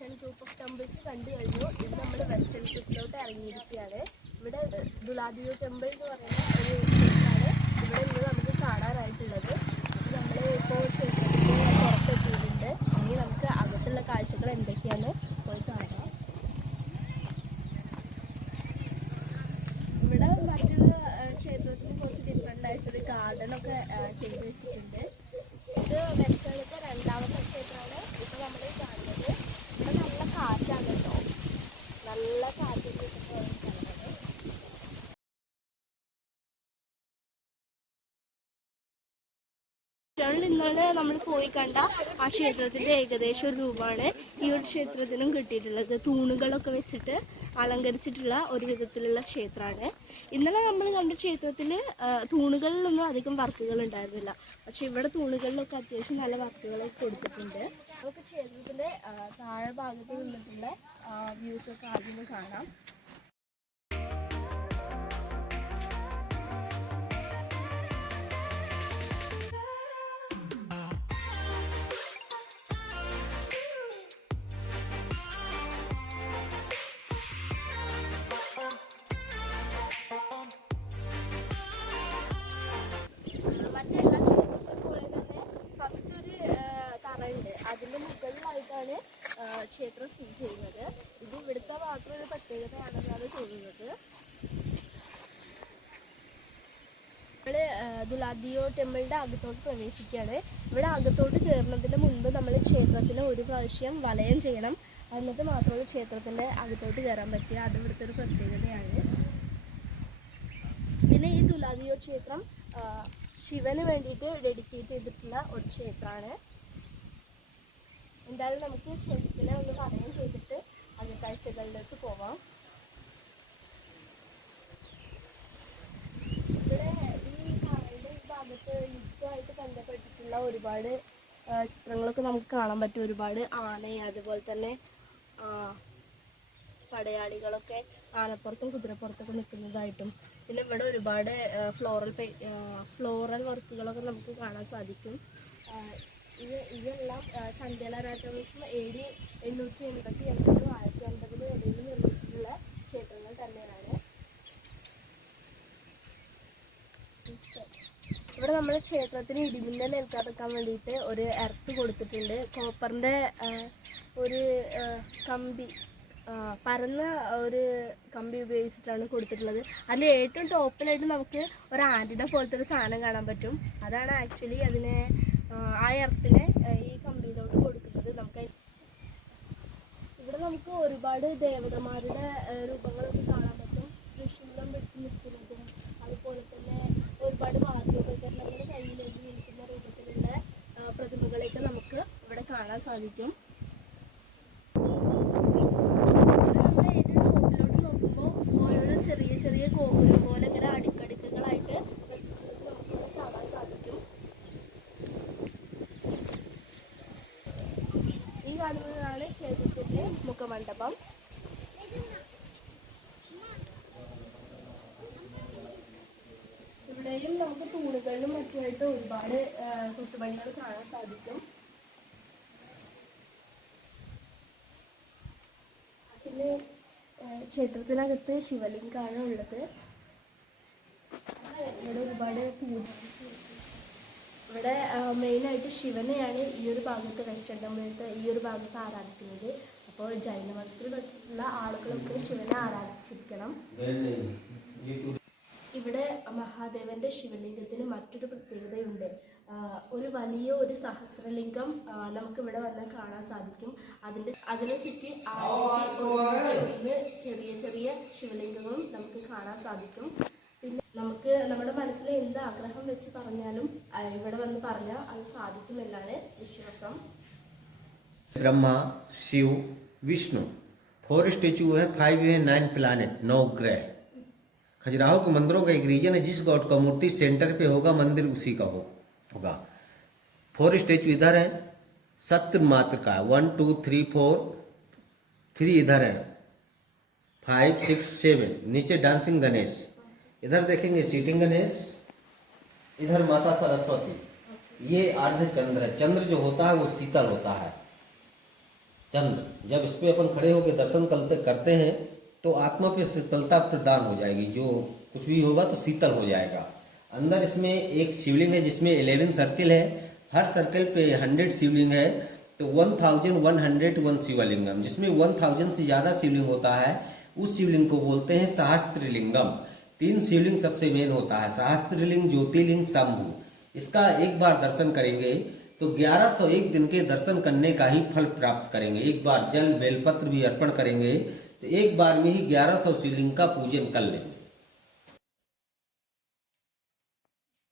Eastern group of temples കണ്ടു കഴിഞ്ഞു. ഇന്ന് നമ്മൾ വെസ്റ്റേൺ ഗ്രൂപ്പിലോട്ട് ഇറങ്ങിയിരിക്കുകയാണ്. ഇവിടെ ദുലാദിയോ ടെമ്പിൾ എന്ന് പറയുന്ന ഒരു ക്ഷേത്രമാണ് ഇവിടെ ഇന്ന് നമുക്ക് കാണാനായിട്ടുള്ളത്. അപ്പോൾ നമ്മൾ ഇപ്പോൾ ക്ഷേത്രത്തിൻ്റെ പുറത്തെത്തിയിട്ടുണ്ട്. ഇനി നമുക്ക് അകത്തുള്ള കാഴ്ചകൾ എന്തൊക്കെയാണെന്ന് പോയി കാണാം. ഇവിടെ മറ്റുള്ള ക്ഷേത്രത്തിന് കുറച്ച് ഡിഫറെൻ്റ് ആയിട്ടൊരു ഗാർഡനൊക്കെ ചെയ്ത് വെച്ചിട്ടുണ്ട്. ഇത് വെസ്റ്റേണിലത്തെ രണ്ടാമത്തെ ക്ഷേത്രമാണ് ഇപ്പോൾ നമ്മൾ കാണുന്നത്. ഇവിടെ നല്ല കാറ്റാണ് കേട്ടോ, നല്ല കാറ്റ് കിട്ടുന്നത്. ഇന്നലെ നമ്മൾ പോയി കണ്ട ആ ക്ഷേത്രത്തിന്റെ ഏകദേശം ഒരു രൂപമാണ് ഈ ഒരു ക്ഷേത്രത്തിനും കിട്ടിയിട്ടുള്ളത്. തൂണുകളൊക്കെ വെച്ചിട്ട് അലങ്കരിച്ചിട്ടുള്ള ഒരു വിധത്തിലുള്ള ക്ഷേത്രമാണ്. ഇന്നലെ നമ്മൾ കണ്ട ക്ഷേത്രത്തിൽ തൂണുകളിലൊന്നും അധികം വർക്കുകൾ ഉണ്ടായിരുന്നില്ല, പക്ഷെ ഇവിടെ തൂണുകളിലൊക്കെ അത്യാവശ്യം നല്ല വർക്കുകളൊക്കെ കൊടുത്തിട്ടുണ്ട്. നമുക്ക് ക്ഷേത്രത്തിന്റെ താഴെ ഭാഗത്ത് നിന്നിട്ടുള്ള വ്യൂസൊക്കെ ആദ്യം കാണാം. മറ്റെല്ലാ ക്ഷേത്രത്തിലും പോലെ തന്നെ ഫസ്റ്റ് ഒരു തറയുണ്ട്, അതിൻ്റെ മുകളിലായിട്ടാണ് ക്ഷേത്രം സ്ഥിതി ചെയ്യുന്നത്. ഇത് ഇവിടുത്തെ മാത്രം ഒരു പ്രത്യേകതയാണെന്നാണ് തോന്നുന്നത്. നമ്മൾ ദുലാദിയോ ടെമ്പിളിൻ്റെ അകത്തോട്ട് പ്രവേശിക്കുകയാണ്. ഇവിടെ അകത്തോട്ട് കയറുന്നതിന് മുൻപ് നമ്മൾ ക്ഷേത്രത്തിന് ഒരു പ്രാവശ്യം വലയം ചെയ്യണം, എന്നിട്ട് മാത്രമേ ക്ഷേത്രത്തിൻ്റെ അകത്തോട്ട് കയറാൻ പറ്റുക. അത് ഇവിടുത്തെ ഒരു പ്രത്യേകതയാണ്. പിന്നെ ഈ ദുലാദിയോ ക്ഷേത്രം ശിവന് വേണ്ടിയിട്ട് ഡെഡിക്കേറ്റ് ചെയ്തിട്ടുള്ള ഒരു ക്ഷേത്രമാണ്. എന്തായാലും നമുക്ക് ക്ഷേത്രത്തിനെ ഒന്ന് വലയം ചെയ്തിട്ട് അത് കാഴ്ചകളിലേക്ക് പോവാം. ഇവിടെ ഈ സാറിൻ്റെ ഈ ഭാഗത്ത് യുദ്ധമായിട്ട് ബന്ധപ്പെട്ടിട്ടുള്ള ഒരുപാട് ചിത്രങ്ങളൊക്കെ നമുക്ക് കാണാൻ പറ്റും. ഒരുപാട് ആനയും അതുപോലെ തന്നെ പടയാളികളൊക്കെ ആനപ്പുറത്തും കുതിരപ്പുറത്തൊക്കെ നിൽക്കുന്നതായിട്ടും, പിന്നെ ഇവിടെ ഒരുപാട് ഫ്ലോറൽ വർക്കുകളൊക്കെ നമുക്ക് കാണാൻ സാധിക്കും. ഇതെല്ലാം ചണ്ഡേല രാജവംശം AD 885 1950 ഇടയിൽ നിർമ്മിച്ചിട്ടുള്ള ക്ഷേത്രങ്ങൾ തന്നെയാണ്. ഇവിടെ നമ്മൾ ക്ഷേത്രത്തിന് ഇടിമിന്നൽ ഏൽക്കാതിരിക്കാൻ വേണ്ടിയിട്ട് ഒരു എർത്ത് കൊടുത്തിട്ടുണ്ട്. കോപ്പറിൻ്റെ ഒരു കമ്പി, പരന്ന ഒരു കമ്പി ഉപയോഗിച്ചിട്ടാണ് കൊടുത്തിട്ടുള്ളത്. അതിൽ ഏറ്റവും ടോപ്പിലായിട്ട് നമുക്ക് ഒരു ആൻറ്റിന പോലത്തെ ഒരു സാധനം കാണാൻ പറ്റും. അതാണ് ആക്ച്വലി അതിനെ ആ എർത്തിനെ ഈ കമ്പിയിലോട്ട് കൊടുക്കുന്നത്. ഇവിടെ നമുക്ക് ഒരുപാട് ദേവതമാരുടെ രൂപങ്ങളൊക്കെ കാണാൻ പറ്റും. തൃശൂലം പിടിച്ച് നിൽക്കുന്നതും അതുപോലെ തന്നെ ഒരുപാട് വാദ്യോപകരണങ്ങൾ കയ്യിലേക്ക് നിൽക്കുന്ന രൂപത്തിലുള്ള പ്രതിമകളെയൊക്കെ നമുക്ക് ഇവിടെ കാണാൻ സാധിക്കും. ചെറിയ ചെറിയ ഗോപുരം പോലെ ഇങ്ങനെ അടുക്കടുക്കുകളായിട്ട് നമുക്ക് കാണാൻ സാധിക്കും. ഈ കാണുന്നതാണ് ക്ഷേത്രത്തിന്റെ മുഖമണ്ഡപം. ഇവിടെയും നമുക്ക് തൂണുകളിലും മറ്റുമായിട്ട് ഒരുപാട് കൊത്തുപണികൾ കാണാൻ സാധിക്കും. പിന്നെ ക്ഷേത്രത്തിനകത്ത് ശിവലിംഗമാണ് ഉള്ളത്. ഇവിടെ ഒരുപാട് പൂജ, ഇവിടെ മെയിനായിട്ട് ശിവനെയാണ് ഈ ഒരു ഭാഗത്ത് വെസ്റ്റേൺ ടെമ്പിളിലത്തെ ഈ ഒരു ഭാഗത്ത് ആരാധിക്കുന്നത്. അപ്പോൾ ജൈനമതത്തിലുള്ള ആളുകളൊക്കെ ശിവനെ ആരാധിച്ചിരിക്കണം. ഇവിടെ മഹാദേവന്റെ ശിവലിംഗത്തിന് മറ്റൊരു പ്രത്യേകതയുണ്ട്. ഒരു വലിയ ഒരു സഹസ്രലിംഗം നമുക്കിവിടെ വന്നാൽ കാണാൻ സാധിക്കും. അതിനെ ചുറ്റി 1001 ചെറിയ ചെറിയ ശിവലിംഗങ്ങളും നമുക്ക് കാണാൻ സാധിക്കും. പിന്നെ നമുക്ക് നമ്മുടെ മനസ്സിൽ എന്ത് ആഗ്രഹം വെച്ച് പറഞ്ഞാലും ഇവിടെ വന്ന് പറഞ്ഞാൽ അത് സാധിക്കുമെന്നാണ് വിശ്വാസം. ब्रह्मा, शिव, विष्णु 4 स्टेचू है, 5 है, 9 प्लानेट, 9 ग्रह। खजुराहो के मंदिरों का एक रीजन है, जिस गॉड का मूर्ति सेंटर पे होगा मंदिर उसी का होगा। 4 स्टेचू इधर है, सत्र मात्र का है, 1 2 3 4, 3 इधर है, 5 6 7, नीचे डांसिंग गणेश, इधर देखेंगे सीटिंग गणेश, इधर माता सरस्वती। ये अर्ध चंद्र है, चंद्र जो होता है वो शीतल होता है। चंद्र, जब इस पे अपन खड़े होकर दर्शन करते हैं तो आत्मा पे शीतलता प्रदान हो जाएगी, जो कुछ भी होगा तो शीतल हो जाएगा। अंदर इसमें एक शिवलिंग है जिसमें 11 सर्किल है, हर सर्किल पे 100 शिवलिंग है, तो 1101 शिवलिंगम, जिसमें 1000 से ज़्यादा शिवलिंग होता है उस शिवलिंग को बोलते हैं सहस्त्रलिंगम। 3 शिवलिंग सबसे मेन होता है, सहस्त्रलिंग, ज्योतिर्लिंग, शंभु। इसका एक बार दर्शन करेंगे तो 1101 दिन के दर्शन करने का ही फल प्राप्त करेंगे। एक बार जल बेलपत्र भी अर्पण करेंगे तो एक बार में ही 1100 शिवलिंग का पूजन कर लेंगे।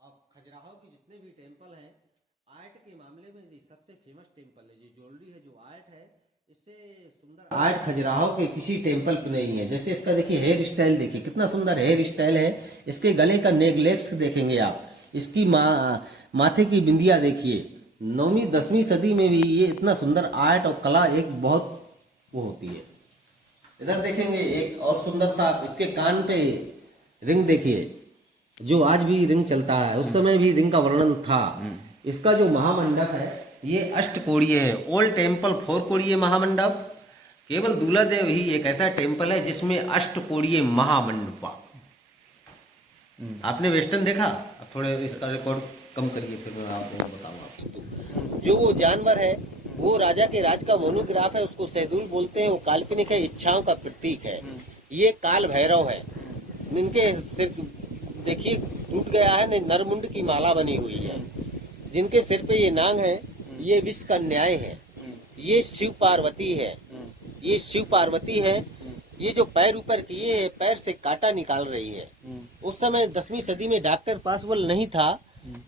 अब खजुराहो के जितने भी टेम्पल हैं, आर्ट के मामले में ये सबसे फेमस टेम्पल है। ये ज्वेलरी है, जो आर्ट है, इससे सुंदर आर्ट खजुराहो के किसी टेम्पल पे नहीं है। जैसे इसका देखिए हेयर स्टाइल, देखिए कितना सुंदर हेयर स्टाइल है। इसके गले का नेकलेस देखेंगे आप, इसकी माथे की बिंदिया देखिए। 9वीं 10वीं सदी में भी ये इतना सुंदर आर्ट और कला एक बहुत वो होती है। इधर देखेंगे एक और सुंदर सा, इसके कान पे रिंग देखिए, जो आज भी रिंग चलता है, उस समय भी रिंग का वर्णन था। इसका जो महामंडप है ये अष्टकोणीय है। ओल्ड टेम्पल 4 कोणीय महामंडप, केवल दूल्हा देव ही एक ऐसा टेम्पल है जिसमें अष्टकोणीय महामंडपा। आपने वेस्टर्न देखा? अब थोड़े इसका रिकॉर्ड कम करिए, फिर मैं आपको बताऊंगा। जो वो जानवर है वो राजा के राज का मोनोग्राफ है, उसको सहदूल बोलते हैं। वो काल्पनिक है, इच्छाओं का प्रतीक है। ये काल भैरव है। इनके सिर देखिए टूट गया है, नहीं नरमुंड की माला बनी हुई है। जिनके सिर पे ये नाग है, ये विश्व का न्याय है। ये शिव पार्वती है, ये शिव पार्वती है। ये जो पैर ऊपर किए है, पैर से कांटा निकाल रही है। उस समय 10वीं सदी में डॉक्टर पॉसिबल नहीं था,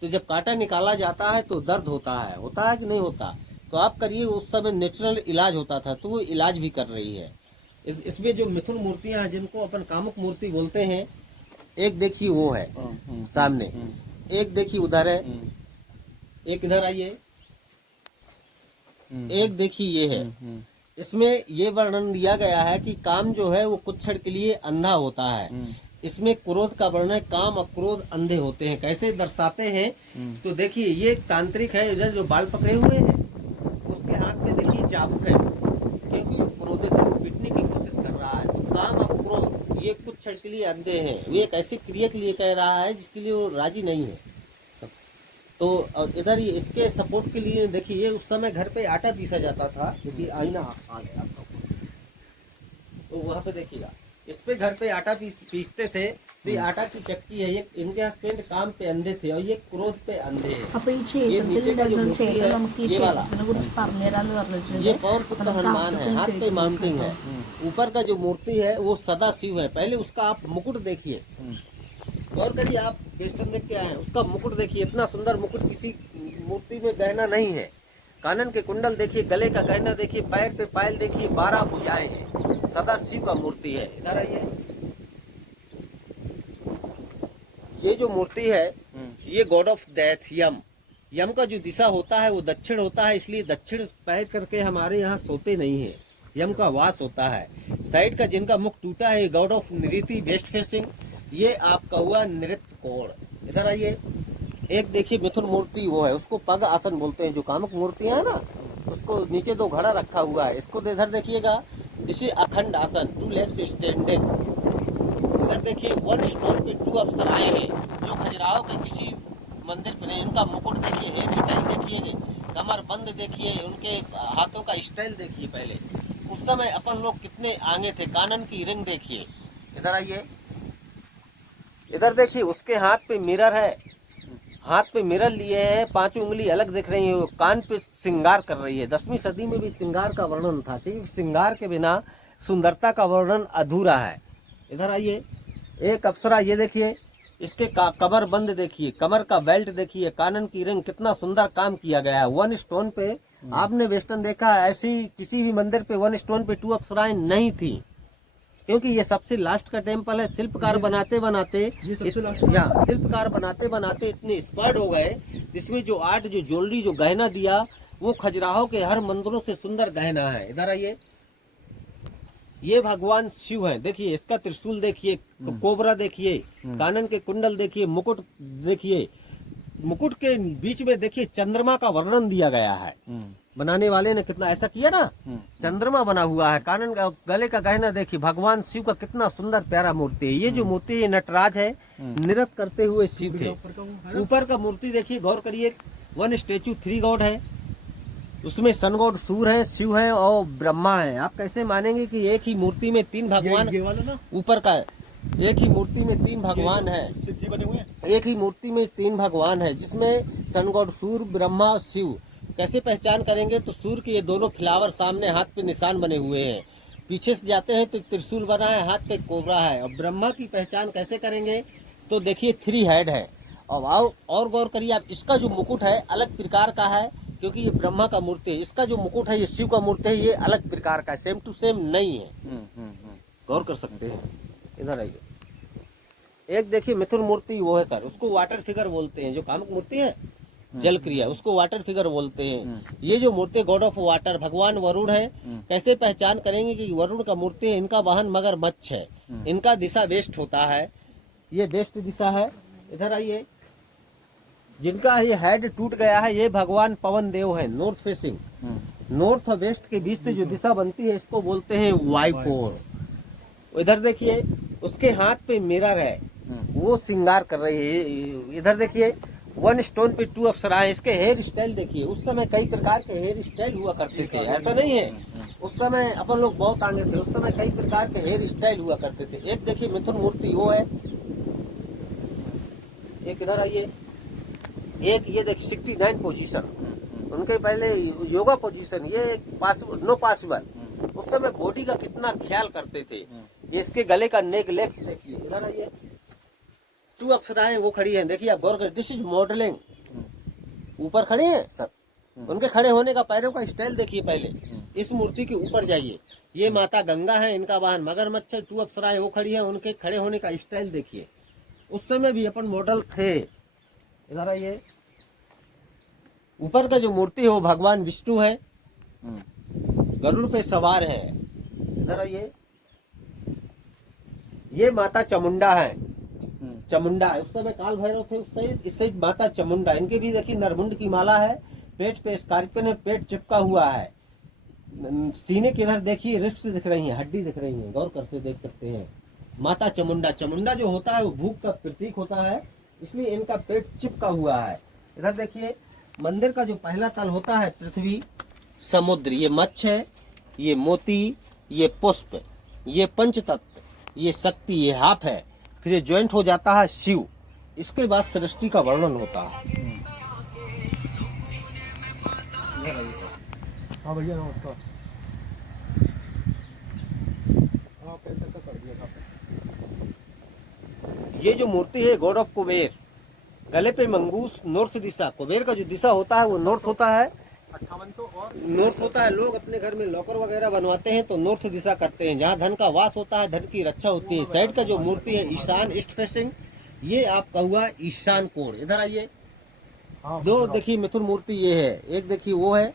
तो जब कांटा निकाला जाता है तो दर्द होता है कि नहीं होता? तो आप करिए, उस समय नेचुरल इलाज होता था, तो वो इलाज भी कर रही है। इसमें जो मिथुन मूर्तियां हैं, जिनको अपन कामुक मूर्ति बोलते हैं, एक देखिए वो है सामने, एक देखिए उधर है, एक इधर आइए, एक देखिए ये है। इसमें ये वर्णन दिया गया है कि काम जो है वो कुछ क्षण के लिए अंधा होता है। इसमें क्रोध का वर्णन है, काम और क्रोध अंधे होते हैं। कैसे दर्शाते हैं? तो देखिए ये तांत्रिक है, इधर जो बाल पकड़े हुए हैं उसके हाथ में देखिए चाबुक है, क्योंकि वो क्रोधित है, वो पीटने की कोशिश कर रहा है। तो काम और क्रोध ये कुछ क्षण के लिए अंधे हैं। वो एक ऐसी क्रिया के लिए कह रहा है जिसके लिए वो राजी नहीं है। तो इधर ये इसके सपोर्ट के लिए देखिए, उस समय घर पे आटा पीसा जाता था, क्योंकि आईना आ गया तो वहाँ पे देखिएगा, इस पे घर पे आटा पीसते थे। तो ये आटा की चक्की है। ये इनके हस्बैंड काम पे अंधे थे और ये क्रोध पे अंधे हैं। അപ്പൊ ഈ ക്ഷേത്രത്തിൽ നമുക്ക് ഈ ക്ഷേത്രത്തിനെ കുറിച്ച് പറഞ്ഞുതരാന്ന് പറഞ്ഞിട്ടുണ്ട്. ये पौर पुत्र हनुमान है, हाथ पे माउंटिंग है। ऊपर का जो मूर्ति है वो सदा शिव है। पहले उसका आप मुकुट देखिए, और करिए आप वेस्टर्न देख के आए हैं, उसका मुकुट देखिए, इतना सुंदर मुकुट किसी मूर्ति में गहना नहीं है। कानन के कुंडल देखिए, गले का गहना देखिए, पैर पे पायल देखिए, 12 भुजाएं हैं। सदा शिव का मूर्ति है। इधर आइए, ये जो मूर्ति है ये गॉड ऑफ डेथ, यम का जो दिशा होता है वो दक्षिण होता है, इसलिए दक्षिण पैर करके हमारे यहाँ सोते नहीं है। यम का वास होता है। साइड का जिनका मुख टूटा है God of Nirriti, waste facing. ये आपका हुआ नृत्य कोण। इधर आइए, एक देखिए मिथुन मूर्ति वो है, उसको पग आसन बोलते हैं। जो कामुक मूर्तियां है ना, उसको नीचे 2 घड़ा रखा हुआ है। इसको इधर देखिएगा, इसी अखंड आसन, 2 लेग्स स्टैंडिंग। इधर देखिए 1 स्टोन पे 2 अप्सराएं हैं, जो खजुराहो के किसी मंदिर पे नहीं। इनका मुकुट देखिए, हेयर स्टाइल देखिए, कमर बंद देखिए, उनके हाथों का स्टाइल देखिए। पहले उस समय अपन लोग कितने आगे थे। कानन की रिंग देखिए। इधर आइए, इधर देखिए, उसके हाथ पे मिरर है, हाथ पे मिरर लिए हैं, 5 उंगली अलग दिख रही है। कान पे श्रृंगार कर रही है। 10वीं सदी में भी श्रृंगार का वर्णन था, क्योंकि श्रृंगार के बिना सुंदरता का वर्णन अधूरा है। इधर आइए, एक अप्सरा ये देखिए, इसके कमर बंद देखिए, कमर का बेल्ट देखिए, कानन की रिंग, कितना सुंदर काम किया गया है। 1 स्टोन पे आपने वेस्टर्न देखा, ऐसी किसी भी मंदिर पे 1 स्टोन पे 2 अप्सराएं नहीं थी, क्योंकि ये सबसे लास्ट का टेम्पल है। शिल्पकार बनाते बनाते इतने एक्सपर्ट हो गए, जिसमें जो आर्ट, जो ज्वेलरी, जो गहना दिया, वो खजुराहो के हर मंदिरों से सुंदर गहना है। इधर आइए, ये भगवान शिव हैं। देखिए इसका त्रिशूल देखिए, कोबरा देखिए, कानन के कुंडल देखिए, मुकुट देखिए। मुकुट के बीच में देखिए चंद्रमा का वर्णन दिया गया है। बनाने वाले ने कितना ऐसा किया ना, चंद्रमा बना हुआ है, कानन का गले का गहना देखिए, भगवान शिव का कितना सुंदर प्यारा मूर्ति है। ये जो मूर्ति है नटराज है, नृत्य करते हुए शिव थे। ऊपर का मूर्ति देखिए, गौर करिए, 1 स्टेचू 3 गॉड है, उसमें सन गॉड सूर है, शिव है और ब्रह्मा है। आप कैसे मानेंगे कि एक ही मूर्ति में 3 भगवान, ऊपर का एक ही मूर्ति में 3 भगवान है, शिव जी बने हुए हैं। एक ही मूर्ति में 3 भगवान है, जिसमें सन गॉड सूर्य, ब्रह्मा और शिव। कैसे पहचान करेंगे? तो सूर्य के ये दोनों फ्लावर सामने हाथ पे निशान बने हुए हैं, पीछे से जाते हैं तो त्रिशूल बना है, हाथ पे कोबरा है। और ब्रह्मा की पहचान कैसे करेंगे? तो देखिए 3 हेड है। और गौर करिए आप, इसका जो मुकुट है अलग प्रकार का है, क्योंकि ये ब्रह्मा का मूर्ति है। इसका जो मुकुट है ये शिव का मूर्ति है, ये अलग प्रकार का है, सेम टू सेम नहीं है। गौर कर सकते हैं। इधर आइए, एक देखिए मिथुन मूर्ति वो है सर, उसको वाटर फिगर बोलते हैं। जो कामुक मूर्ति है जल क्रिया, उसको वाटर फिगर बोलते हैं। ये जो मूर्ति गॉड ऑफ वाटर भगवान वरुण है। कैसे पहचान करेंगे कि वरुण का मूर्ति है? इनका वाहन मगरमच्छ है, इनका दिशा वेस्ट होता है, ये वेस्ट दिशा है। इधर आइए, जिनका ये हेड टूट गया है, ये भगवान पवन देव है, नॉर्थ फेसिंग। नॉर्थ और वेस्ट के बीच से जो दिशा बनती है इसको बोलते हैं वायुकोर। इधर देखिए, उसके हाथ पे मिरर है, वो श्रृंगार कर रही है। इधर देखिए, 1 स्टोन पे 2 अप्सराएं। इसके हेयर स्टाइल देखिए, उस समय कई प्रकार के हेयर स्टाइल हुआ करते थे, ऐसा नहीं है उस समय अपन लोग बहुत आगे थे, उस समय कई प्रकार के हेयर स्टाइल हुआ करते थे। एक देखिए मिथुन मूर्ति वो है, एक इधर आइए, एक ये देखिए 69 पोजीशन, उनके पहले योगा पोजीशन, ये नो पॉसिबल। उस समय बॉडी का कितना ख्याल करते थे। ये इसके गले का नेक लेग्स देखिए। इधर आइए, 2 अप्सराएं वो खड़ी हैं, देखिए आप गौर करें, दिस इज मॉडलिंग। ऊपर खड़े हैं सर, उनके खड़े होने का पैरों का स्टाइल देखिए। पहले इस मूर्ति के ऊपर जाइए, ये माता गंगा है, इनका वाहन मगरमच्छ है, 2 अप्सराएं वो खड़ी हैं, उनके खड़े होने का स्टाइल देखिए। उस समय भी अपन मॉडल थे। इधर आइए, ऊपर का जो मूर्ति है वो भगवान विष्णु है, गरुड़ पे सवार है। इधर आइए, ये माता चामुंडा है, चामुंडा है। उस समय काल भैरव थे, उस साइड इस साइड माता चामुंडा। इनके भी देखिए नरमुंड की माला है, पेट पे स्कॉर्पियन है, पेट चिपका हुआ है। सीने के इधर देखिए रिब्स दिख रही हैं, हड्डी दिख रही है, गौर करके देख सकते हैं। माता चामुंडा, चामुंडा जो होता है वो भूख का प्रतीक होता है, इसलिए इनका पेट चिपका हुआ है। इधर देखिए, मंदिर का जो पहला तल होता है पृथ्वी, समुद्र, ये मच्छ है, ये मोती, ये पुष्प, ये पंचतत्व, ये शक्ति, ये हाफ है। फिर ये ज्वाइंट हो जाता है शिव। इसके बाद सृष्टि का वर्णन होता है। हाँ भैया नमस्कार। आप ऐसा क्या कर दिया था? ये जो मूर्ति है गॉड ऑफ कुबेर, गले पे मंगूस, नॉर्थ दिशा। कुबेर का जो दिशा होता है वो नॉर्थ होता है, 5800 और नॉर्थ होता है। लोग अपने घर में लॉकर वगैरह बनवाते हैं तो नॉर्थ दिशा करते हैं, जहाँ धन का वास होता है, धन की रक्षा होती है। साइड का जो मूर्ति है ईशान, ईस्ट फेसिंग, ये आपका हुआ ईशान कोण। इधर आइए, हाँ, 2 देखिए मिथुन मूर्ति ये है, एक देखिए वो है,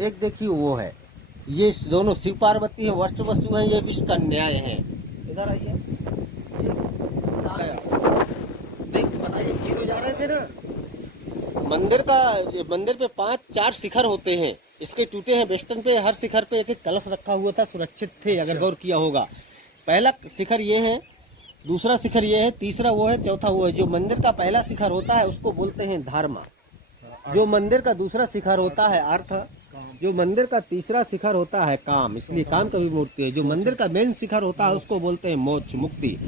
एक देखिए वो है। ये दोनों शिव पार्वती है, वस्त वसु है, ये विश्व कन्याएं हैं। इधर आइए, देख बताइए क्यों जा रहे थे ना। मंदिर पे 5-4 शिखर होते हैं, इसके टूटे हैं वेस्टर्न पे, हर शिखर पे एक कलश रखा हुआ था, सुरक्षित थे, अगर गौर किया होगा। पहला शिखर ये है, दूसरा शिखर ये है, तीसरा वो है, चौथा वो है। जो मंदिर का पहला शिखर होता है उसको बोलते हैं धर्म, जो मंदिर का दूसरा शिखर होता है अर्थ, जो मंदिर का तीसरा शिखर होता है काम, इसलिए काम का भी मूर्ति है। जो मंदिर का मेन शिखर होता है उसको बोलते हैं मोक्ष, मुक्ति।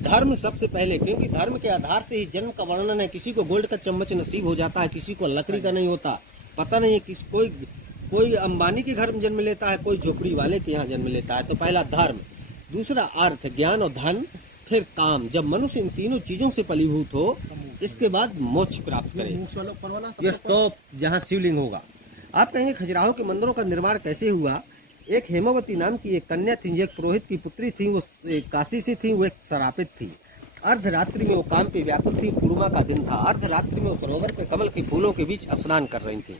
धर्म सबसे पहले, क्योंकि धर्म के आधार से ही जन्म का वर्णन है। किसी को गोल्ड का चम्मच नसीब हो जाता है, किसी को लकड़ी का नहीं होता। पता नहीं है कि कोई अंबानी के घर में जन्म लेता है, कोई झोपड़ी वाले के यहाँ जन्म लेता है। तो पहला धर्म, दूसरा अर्थ, ज्ञान और धन, फिर काम। जब मनुष्य इन तीनों चीजों से फलीभूत हो, इसके बाद मोक्ष प्राप्त करे। ये स्टॉप जहाँ शिवलिंग होगा। आप कहेंगे खजुराहो के मंदिरों का निर्माण कैसे हुआ? एक हेमावती नाम की एक कन्या थी, एक पुरोहित की पुत्री थी, वो काशी से थी, वो एक शरापित थी। अर्धरात्रि में वो काम पे व्याकुल थी। पूर्णिमा का दिन था। अर्धरात्रि में वो सरोवर पे कमल के फूलों के बीच स्नान कर रही थी।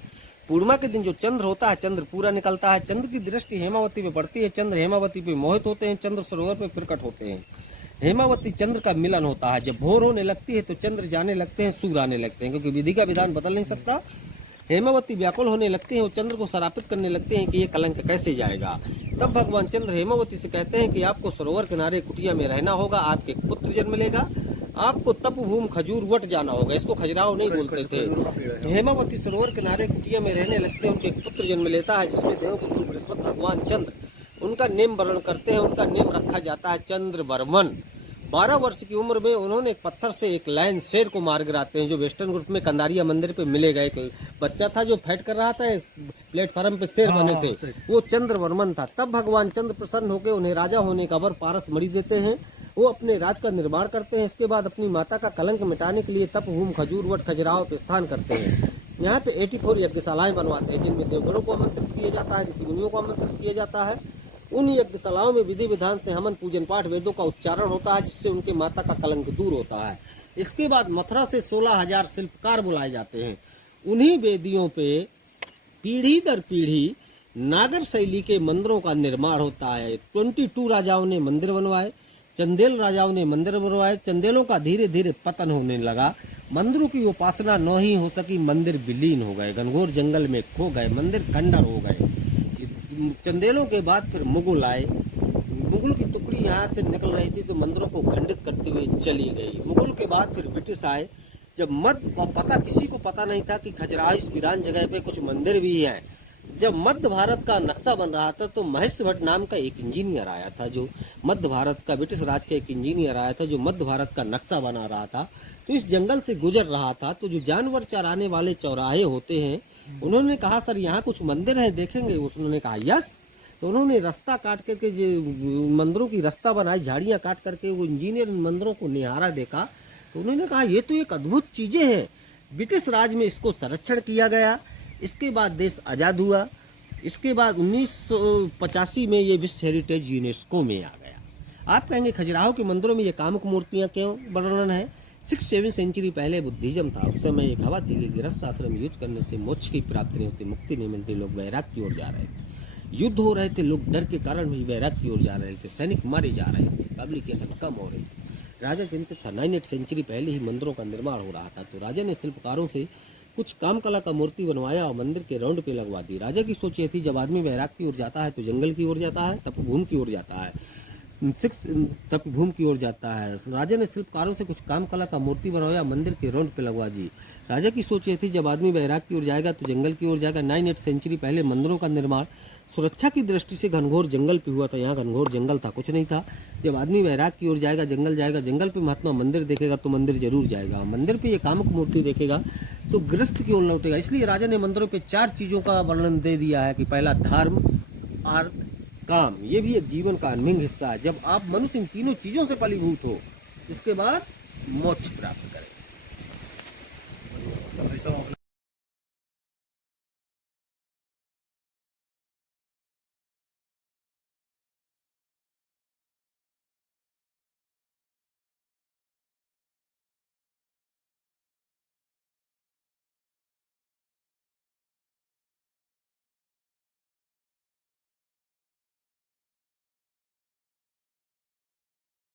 पूर्णिमा के दिन जो चंद्र होता है, चंद्र पूरा निकलता है, चंद्र की दृष्टि हेमावती पे पड़ती है, चंद्र हेमावती पे मोहित होते हैं, चंद्र सरोवर पे प्रकट होते हैं। हेमावती चंद्र का मिलन होता है। जब भोर होने लगती है तो चंद्र जाने लगते हैं, सूर्य आने लगते हैं, क्योंकि विधि का विधान बदल नहीं सकता। हेमावती व्याकुल होने लगते हैं और चंद्र को सरापित करने लगते हैं कि ये कलंक कैसे जाएगा। तब भगवान चंद्र हेमावती से कहते हैं कि आपको सरोवर किनारे कुटिया में रहना होगा, आपके एक पुत्र जन्म लेगा, आपको तपभूमि खजूर वट जाना होगा। इसको खजुराहो नहीं बोलते थे। हेमावती सरोवर किनारे कुटिया में रहने लगते हैं, उनके एक पुत्र जन्म लेता है जिसमें देवपुत्र बृहस्पति भगवान चंद्र उनका नेम वर्ण करते हैं। उनका नेम रखा जाता है चंद्रवर्मन। 12 वर्ष की उम्र में उन्होंने एक पत्थर से एक लायन शेर को मार गिराते हैं, जो वेस्टर्न ग्रुप में कंदारिया मंदिर पे मिलेगा। एक बच्चा था जो फाइट कर रहा था, प्लेटफार्म पे शेर बने थे, वो चंद्रवर्मन था। तब भगवान चंद्र प्रसन्न होकर उन्हें राजा होने का वर पारस मणि देते हैं। वो अपने राज का निर्माण करते हैं। इसके बाद अपनी माता का कलंक मिटाने के लिए तपभूमि खजूर वट खजुराहो पे स्थान करते हैं। यहाँ पे 84 यज्ञशालाएं बनवाते हैं, जिनमें देवगणों को आमंत्रित किया जाता है, ऋषि मुनियों को आमंत्रित किया जाता है। उन यज्ञशालाओं में विधि विधान से हवन पूजन पाठ वेदों का उच्चारण होता है, जिससे उनके माता का कलंक दूर होता है। इसके बाद मथुरा से 16,000 शिल्पकार बुलाए जाते हैं। उन्हीं वेदियों पे पीढ़ी दर पीढ़ी नागर शैली के मंदिरों का निर्माण होता है। 22 राजाओं ने मंदिर बनवाए, चंदेल राजाओं ने मंदिर बनवाए। चंदेलों का धीरे धीरे पतन होने लगा। मंदिरों की उपासना न ही हो सकी, मंदिर विलीन हो गए, घनघोर जंगल में खो गए, मंदिर खंडर हो गए। चंदेलों के बाद फिर मुगल आए। मुगल की टुकड़ी यहाँ से निकल रही थी तो मंदिरों को खंडित करते हुए चली गई। मुगल के बाद फिर ब्रिटिश आए। जब किसी को पता नहीं था कि खजुराहो इस वीरान जगह पे कुछ मंदिर भी हैं। जब मध्य भारत का नक्शा बन रहा था तो महेश भट्ट नाम का एक इंजीनियर आया था, जो मध्य भारत का, ब्रिटिश राज का एक इंजीनियर आया था जो मध्य भारत का नक्शा बना रहा था। तो इस जंगल से गुजर रहा था, तो जो जानवर चराने वाले चौराहे होते हैं, उन्होंने कहा सर यहाँ कुछ मंदिर हैं, देखेंगे? उन्होंने कहा यस। तो उन्होंने रास्ता काट करके जो मंदिरों की रास्ता बनाई, झाड़ियाँ काट करके, वो इंजीनियर मंदिरों को निहारा देखा तो उन्होंने कहा ये तो एक अद्भुत चीजें हैं। ब्रिटिश राज में इसको संरक्षण किया गया। इसके बाद देश आज़ाद हुआ। इसके बाद 1985 में ये विश्व हेरिटेज यूनेस्को में आ गया। आप कहेंगे खजुराहो के मंदिरों में ये कामुक मूर्तियाँ क्यों वर्णन है? 6-7 सेंचुरी पहले बुद्धिज्म था। उस समय एक हवा थी कि गृहस्थ आश्रम यूज करने से मोक्ष की प्राप्ति नहीं होती, मुक्ति नहीं मिलती, लोग वैराग्य की ओर जा रहे थे। युद्ध हो रहे थे, लोग डर के कारण भी वैराग्य की ओर जा रहे थे, सैनिक मारे जा रहे थे, पब्लिकेशन कम हो रही थी। राजा चिंतित था। 9-8 सेंचुरी पहले ही मंदिरों का निर्माण हो रहा था। तो राजा ने शिल्पकारों से कुछ काम कला का मूर्ति बनवाया और मंदिर के राउंड पे लगवा दी। राजा की सोच ये थी, जब आदमी वैराग्य की ओर जाता है तो जंगल की ओर जाता है, तपभूमि की ओर जाता है, तपभूमि की ओर जाता है। राजा ने शिल्पकारों से कुछ काम कला का मूर्ति बनवाया, मंदिर के राउंड पे लगवा दी। राजा की सोच ये थी, जब आदमी वैराग्य की ओर जाएगा तो जंगल की ओर जाएगा। 9-8 सेंचुरी पहले मंदिरों का निर्माण सुरक्षा की दृष्टि से घनघोर जंगल पे हुआ था। यहाँ घनघोर जंगल था, कुछ नहीं था। जब आदमी वैराग्य की ओर जाएगा, जंगल जाएगा, जंगल पे महात्मा मंदिर देखेगा तो मंदिर जरूर जाएगा। मंदिर पे ये कामुक मूर्ति देखेगा तो गृहस्थ की ओर लौटेगा। इसलिए राजा ने मंदिरों पे 4 चीजों का वर्णन दे दिया है कि पहला धर्म, अर्थ, काम। ये भी एक जीवन का अनभिन्न हिस्सा है। जब आप मनुष्य इन तीनों चीजों से फलीभूत हो, इसके बाद मोक्ष प्राप्त करें।